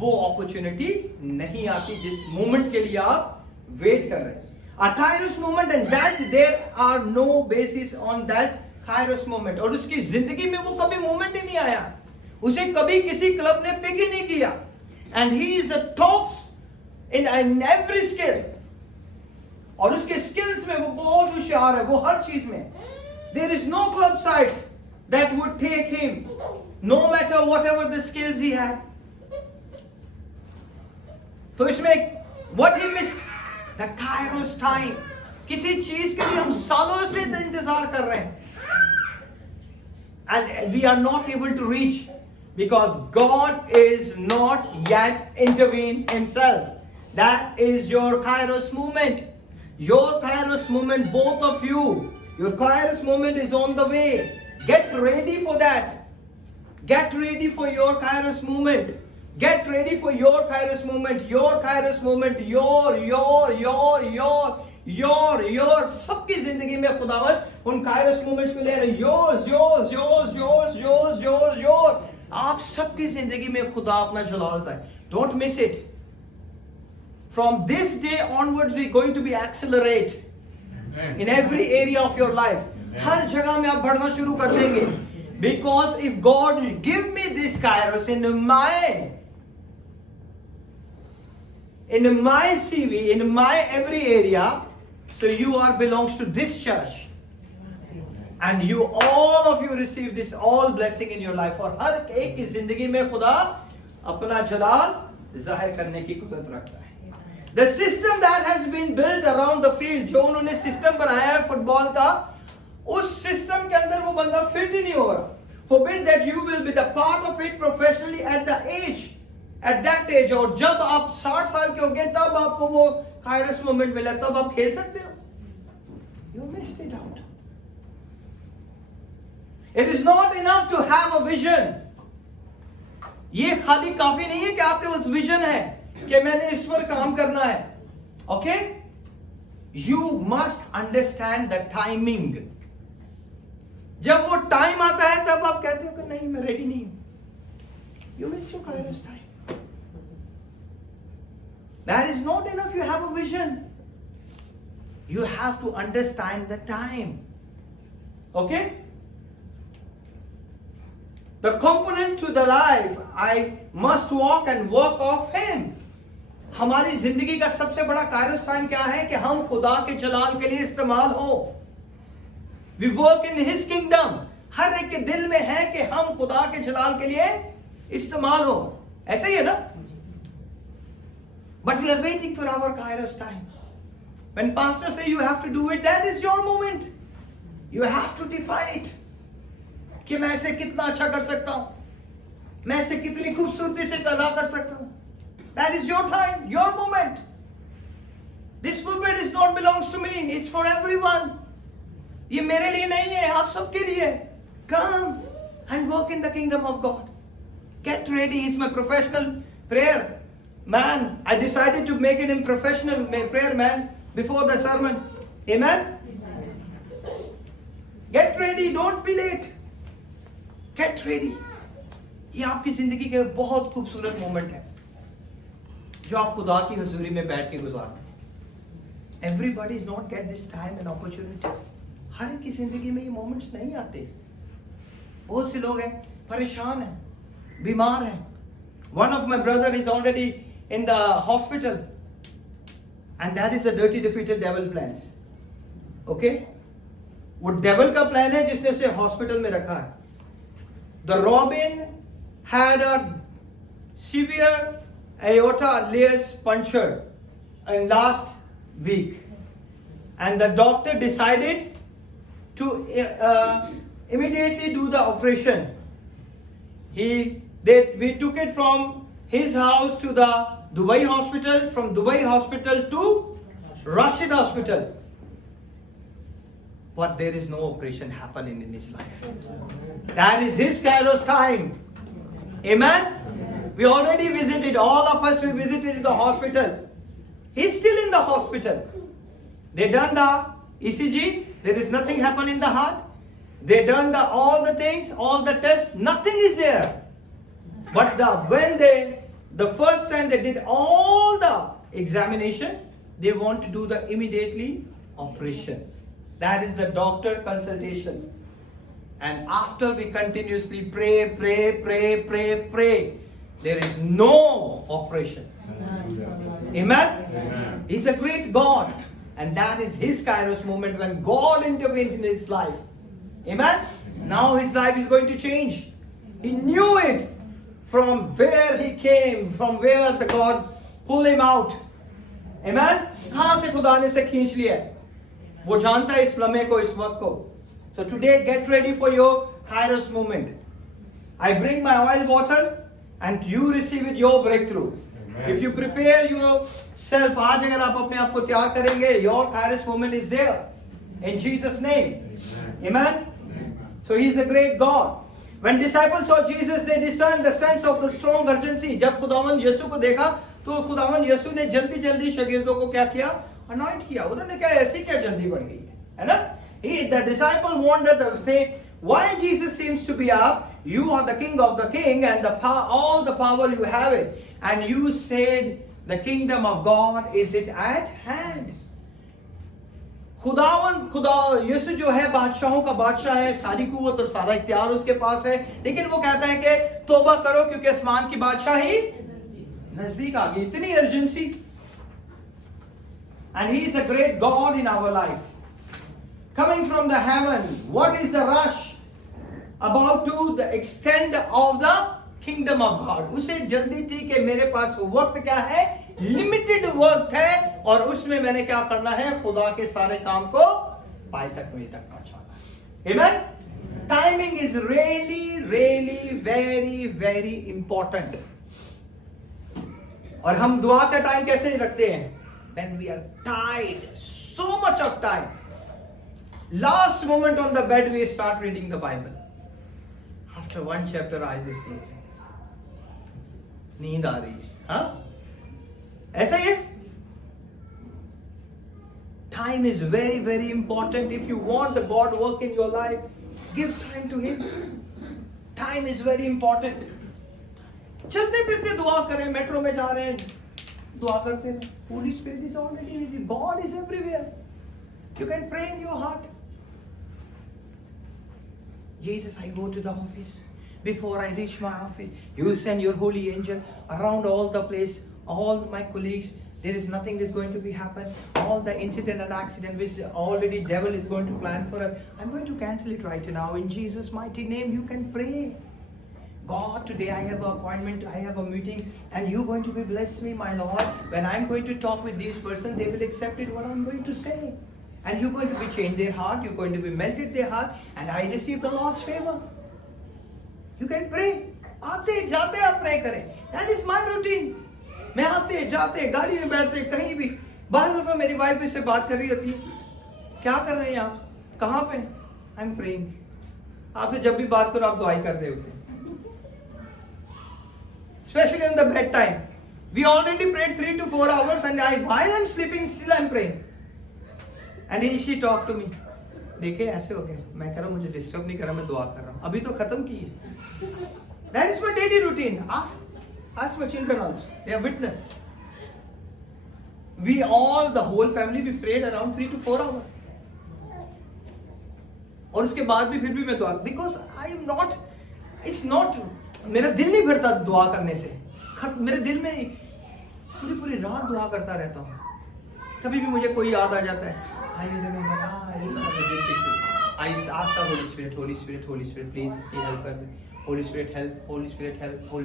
वो अपॉर्चुनिटी नहीं आती जिस मोमेंट के लिए आप वेट कर रहे हैं. A Kairos moment, and that there are no basis on that Kairos moment. और उसकी जिंदगी में वो कभी मोमेंट ही नहीं आया. उसे कभी किसी क्लब ने पिक ही नहीं किया. And he is a top in every skill. और उसके स्किल्स में वो बहुत होशियार है. वो हर चीज में. There is no club sites that would take him, no matter whatever the skills he had. तो इसमें what he missed, the Kairos time. किसी चीज के लिए हम सालों से इंतजार कर रहे हैं. And we are not able to reach because God is not yet intervened himself. That is your Kairos movement. Your Kairos movement, both of you Your Kairos moment is on the way. Get ready for that. Get ready for your Kairos moment. Get ready for your Kairos moment. Your Kairos moment. Your. सबकी जिंदगी में खुदावन उन Kairos moments को ले रहे. Yours. आप सबकी जिंदगी में खुदा अपना जलाल है. Don't miss it. From this day onwards, we're going to be accelerate in every area of your life. हर जगह में आप बढ़ना शुरू कर देंगे. Because if God give me this Kairos in my CV, in my every area, so you are belongs to this church. And you, all of you receive this all blessing in your life. और हर एक की जिंदगी में खुदा अपना जलाल जाहिर करने की कुदरत रखता है. The system that has been built around the field, जो उन्होंने सिस्टम बनाया है फुटबॉल का, उस सिस्टम के अंदर वो बंदा फिट ही नहीं हो रहा. Forbid that you will be the part of it professionally at that age. और जब आप 60 साल के हो गए तब आपको वो Kairos moment मिला, तब आप खेल सकते हो. You missed it out. It is not enough to have a vision. ये खाली काफी नहीं है कि आपके पास विजन है कि मैंने इस पर काम करना है. Okay? You must understand the timing. जब वो टाइम आता है तब आप कहते हो कि नहीं मैं रेडी नहीं हूं. You miss your Kairos time. That is not enough. You have a vision. You have to understand the time. Okay? The component to the life, I must walk and work of Him. हमारी जिंदगी का सबसे बड़ा Kairos time क्या है कि हम खुदा के जलाल के लिए इस्तेमाल हो. We work in His kingdom. हर एक के दिल में है कि हम खुदा के जलाल के लिए इस्तेमाल हो. ऐसा ही है ना? But we are waiting for our Kairos time. When pastor say you have to do it, that is your moment. You have to define it. कि मैं ऐसे कितना अच्छा कर सकता हूं, मैं ऐसे कितनी खूबसूरती से अदा कर सकता हूं. That is your time, your moment. This movement is not belongs to me. It's for everyone. ये मेरे लिए नहीं है, आप सबके लिए. Come and work in the kingdom of God. Get ready. He's my professional prayer man. I decided to make it a professional prayer man before the sermon. Amen? Get ready. Don't be late. Get ready. ये आपकी जिंदगी के बहुत खूबसूरत moment है जो आप खुदा की हुजूरी में बैठ के गुजारते हैं. Everybody is not get this time and opportunity. हर एक की जिंदगी में ये मोमेंट्स नहीं आते. बहुत से लोग हैं परेशान हैं, बीमार हैं. One of my brother is already in the hospital, and that is the dirty defeated devil plans. Okay? वो devil का प्लान है जिसने उसे हॉस्पिटल में रखा है. The Robin had a severe aorta alias puncture in last week, and the doctor decided to immediately do the operation. We took it from his house to the Dubai hospital, from Dubai hospital to Rashid hospital. But there is no operation happening in his life. That is his Kairos time. Amen? We already visited, all of us we visited the hospital. He's still in the hospital. They done the ECG, there is nothing happen in the heart. They done all the things, all the tests, nothing is there. But the first time they did all the examination, they want to do the immediately operation. That is the doctor consultation. And after we continuously pray, there is no operation. Amen? Amen. He's a great God. And that is his Kairos moment when God intervened in his life. Amen? Now his life is going to change. He knew it from where he came, from where the God pulled him out. Amen? कहाँ से खुदा ने उसे खींच लिया है? वो जानता है इस लम्हे को, इस वक्त को. So today get ready for your Kairos moment. I bring my oil bottle and you receive it, your breakthrough. Amen. If you prepare yourself, आज अगर आप अपने आप को तैयार करेंगे, your Kairos moment is there. In Jesus' name. Amen. So he is a great God. When disciples saw Jesus, they discerned the sense of the strong urgency. जब खुदावन यीशु को देखा तो खुदावन यीशु ने जल्दी जल्दी शागिर्दों को क्या किया? Anoint किया. उन्होंने क्या ऐसी क्या जल्दी बढ़ गई है ना? The disciple wondered, say, why Jesus seems to be up? You are the king of the king, and all the power you have it. And you said, the kingdom of God is it at hand. खुदा यीशु जो है बादशाहों का बादशाह है, सारी कुव्वत और सारा इख्तियार उसके पास है, लेकिन वो कहता है कि तौबा करो क्योंकि आसमान की बादशाही नजदीक आ गई. इतनी urgency. And he is a great God in our life. Coming from the heaven, what is the rush about to the extent of the kingdom of God? उसे जल्दी थी कि मेरे पास वक्त क्या है? लिमिटेड वक्त है और उसमें मैंने क्या करना है? खुदा के सारे काम को पाए तक मेरे तक पहुंचाना है. Amen? Timing is really, really very, very important. और हम दुआ का टाइम कैसे रखते हैं? When we are tired, so much of time. Last moment on the bed we start reading the Bible. After one chapter eyes is closing. नींद आ रही है. हाँ? ऐसा ही है. Time is very, very important. If you want the God work in your life, give time to Him. Time is very important. चलते फिरते दुआ करें, मेट्रो में जा रहे हैं, दुआ करते हैं. Holy Spirit is already with you. God is everywhere. You can pray in your heart. Jesus, I go to the office. Before I reach my office, you send your holy angel around all the place, all my colleagues. There is nothing that's going to be happen. All the incident and accident which already devil is going to plan for us, I'm going to cancel it right now. In Jesus' mighty name, you can pray. God, today I have an appointment, I have a meeting, and you're going to be bless me, my Lord. When I'm going to talk with this person, they will accept it what I'm going to say. And you're going to be changed their heart, you're going to be melted their heart, and I receive the Lord's favor. You can pray. आते जाते आप pray करें. That is my routine. मैं आते जाते गाड़ी में बैठते कहीं भी. बाहर दफा मेरी वाइफ से बात कर रही होती है. क्या कर रहे हैं आप? कहाँ पे? I'm praying. आपसे जब भी बात करो आप दुआई कर रहे होते. Especially in the bedtime. We already prayed 3 to 4 hours, and while I'm sleeping, still I'm praying. And she talked to me. देखे ऐसे हो गए. मैं कह रहा हूँ मुझे डिस्टर्ब नहीं कर रहा, मैं दुआ कर रहा हूँ. अभी तो खत्म की है. That is my daily routine. Ask my children also. They are witness. We all, the whole family, we prayed around 3 to 4 hours. और उसके बाद भी फिर भी मैं दुआ, because I am not, it's not, मेरा दिल नहीं भरता दुआ करने से. मेरे दिल में पूरी रात दुआ करता रहता हूँ. कभी भी मुझे कोई याद आ जाता है. I remember, I ask the Holy Spirit, please help me. Holy Spirit help, Holy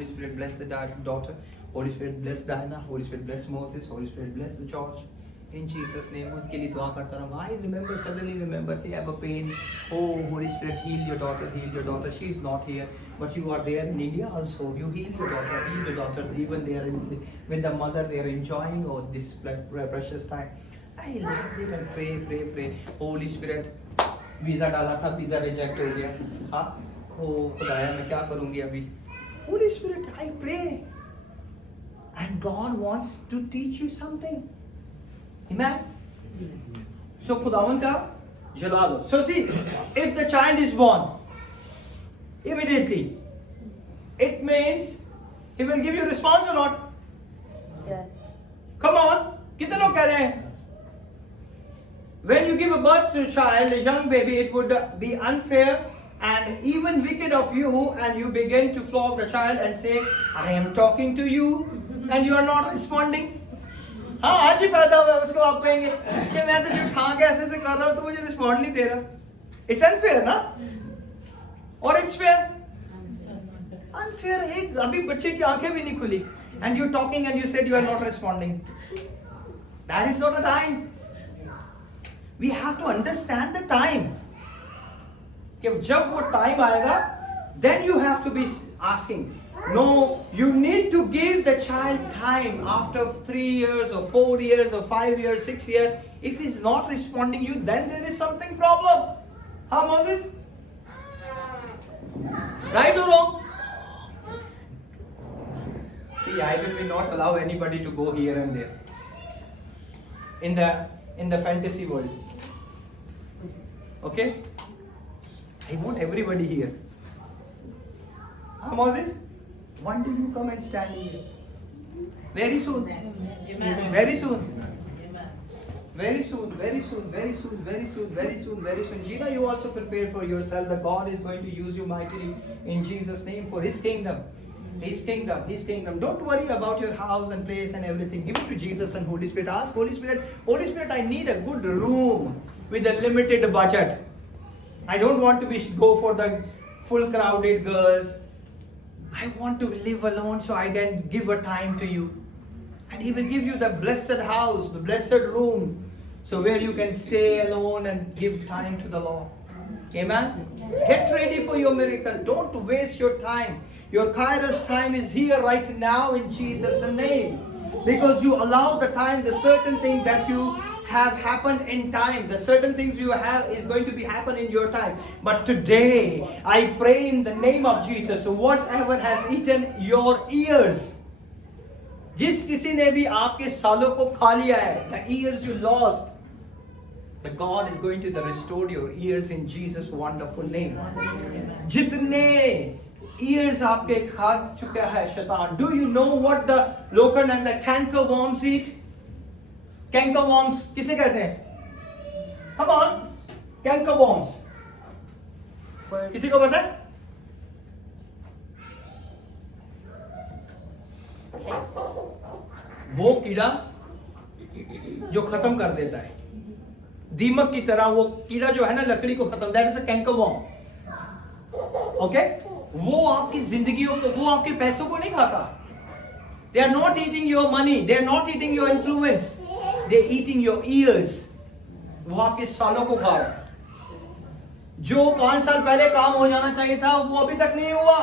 Spirit bless the daughter, Holy Spirit bless Diana, Holy Spirit bless Moses, Holy Spirit bless the church. In Jesus' name, उनके लिए दुआ करता रहूँगा. I suddenly remember they have a pain. Oh, Holy Spirit, heal your daughter. She is not here, but you are there in India also. You heal your daughter. Even they are with the mother, they are enjoying this precious time. I like it and pray. Holy Spirit, visa डाला था, visa reject हो गया. हाँ, ओ खुदाया मैं क्या करूँगी अभी? Holy Spirit, I pray, and God wants to teach you something. Amen. So खुदावन का जला लो. So see, if the child is born immediately, it means he will give you response or not? Yes. Come on, कितने लोग कह रहे हैं? When you give a birth to a child, a young baby, it would be unfair and even wicked of you, and you begin to flog the child and say, I am talking to you, and you are not responding. हाँ आज ही पैदा हुआ उसको आप कहेंगे कि मैं तो जो ठाक ऐसे से कर रहा हूँ तो मुझे रिस्पॉन्ड नहीं दे रहा. It's unfair ना? और it's fair? Unfair. एक अभी बच्चे की आंखें भी नहीं खुली, and you're talking and you said you are not responding. That is not a time. We have to understand the time. कि जब वो time आएगा, then you have to be asking. No, you need to give the child time after 3 years or 4 years or 5 years, 6 years. If he's not responding you, then there is something problem. Huh, Moses? Right or wrong? See, I will not allow anybody to go here and there. In the fantasy world. Okay? I want everybody here. Huh, Moses? When do you come and stand here? Very soon. Amen. Very soon. Amen. Very soon, very soon, very soon, very soon, very soon, very soon. Gina, you also prepare for yourself that God is going to use you mightily in Jesus' name for His kingdom. His kingdom, His kingdom. Don't worry about your house and place and everything. Give it to Jesus and Holy Spirit. Ask Holy Spirit, I need a good room with a limited budget. I don't want to go for the full crowded girls. I want to live alone so I can give a time to you. And He will give you the blessed house, the blessed room, so where you can stay alone and give time to the Lord. Amen? Get ready for your miracle. Don't waste your time. Your Kairos time is here right now in Jesus' name. Because you allow the time, the certain thing that you have happened in time. The certain things you have is going to be happen in your time. But today, I pray in the name of Jesus, whatever has eaten your ears, जिस किसी ने भी आपके सालों को खा लिया है, the years you lost, the God is going to restore your ears in Jesus' wonderful name. जितने ears आपके खा चुका है शैतान. Do you know what the locust and the cankerworms eat? Cankerworms किसे कहते हैं? Come on, cankerworms. किसी को पता है? वो कीड़ा जो खत्म कर देता है, दीमक की तरह वो कीड़ा जो है ना लकड़ी को खत्म, दैट इज अ कैंकरवॉर्म. ओके, वो आपकी जिंदगियों को, वो आपके पैसों को नहीं खाता. They are not eating your money, they are not eating your influence, they are eating your years. वो आपके सालों को खा रहा है. जो 5 साल पहले काम हो जाना चाहिए था वो अभी तक नहीं हुआ,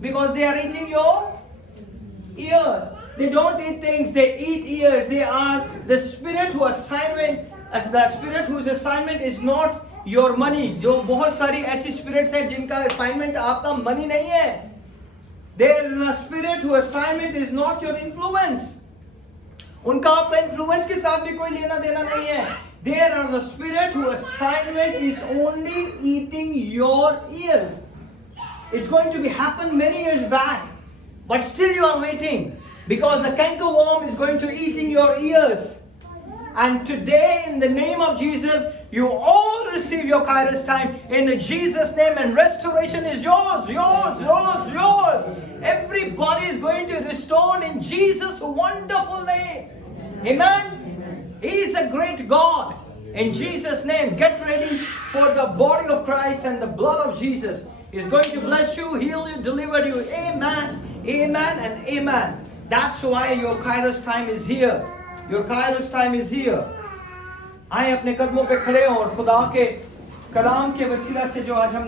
because they are eating your years. They don't eat things, they eat ears. They are the spirit who whose assignment is not your money. जो बहुत सारी ऐसी spirits हैं जिनका assignment आपका money नहीं है. There is a spirit whose assignment is not your influence. उनका आपका influence के साथ भी कोई लेना देना नहीं है. There are the spirit whose assignment is only eating your ears. It's going to be happened many years back, but still you are waiting. Because the cankerworm is going to eating your ears. And today, in the name of Jesus, you all receive your Kairos time in Jesus' name, and restoration is yours, yours, yours, yours. Everybody is going to restore in Jesus' wonderful name. Amen? He is a great God. In Jesus' name, get ready for the body of Christ, and the blood of Jesus is going to bless you, heal you, deliver you. Amen, amen, and amen. That's why your Kairos time is here. Your Kairos time is here. आए अपने कदमों पे खड़े हो और खुदा के कलाम के वसीला से जो आज हम